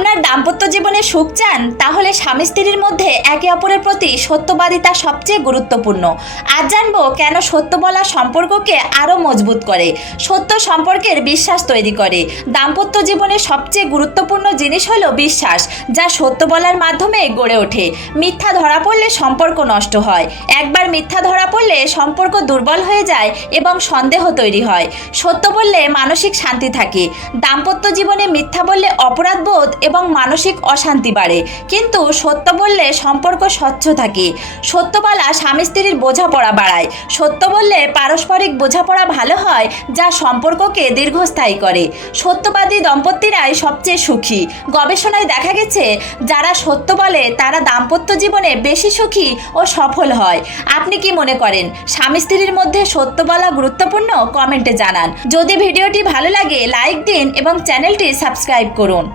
আপনার দাম্পত্য জীবনে সুখ চান, তাহলে স্বামী স্ত্রীর মধ্যে একে অপরের প্রতি সত্যবাদিতা সবচেয়ে গুরুত্বপূর্ণ। আজ জানবো কেন সত্য বলা সম্পর্ককে আরও মজবুত করে, সত্য সম্পর্কের বিশ্বাস তৈরি করে। দাম্পত্য জীবনে সবচেয়ে গুরুত্বপূর্ণ জিনিস হলো বিশ্বাস, যা সত্য বলার মাধ্যমে গড়ে ওঠে। মিথ্যা ধরা পড়লে সম্পর্ক নষ্ট হয়। একবার মিথ্যা ধরা পড়লে সম্পর্ক দুর্বল হয়ে যায় এবং সন্দেহ তৈরি হয়। সত্য বললে মানসিক শান্তি থাকে। দাম্পত্য জীবনে মিথ্যা বললে অপরাধবোধ এবং মানসিক অশান্তি বাড়ে, কিন্তু সত্য বললে সম্পর্ক স্বচ্ছ থাকে। সত্য বলা স্বামী স্ত্রীর বোঝাপড়া বাড়ায়। সত্য বললে পারস্পরিক বোঝাপড়া ভালো হয়, যা সম্পর্ককে দীর্ঘস্থায়ী করে। সত্যবাদী দম্পতিরাই সবচেয়ে সুখী। গবেষণায় দেখা গেছে, যারা সত্য বলে তারা দাম্পত্য জীবনে বেশি সুখী ও সফল হয়। আপনি কি মনে করেন, স্বামী স্ত্রীর মধ্যে সত্য বলা গুরুত্বপূর্ণ? কমেন্টে জানান। যদি ভিডিওটি ভালো লাগে লাইক দিন এবং চ্যানেলটি সাবস্ক্রাইব করুন।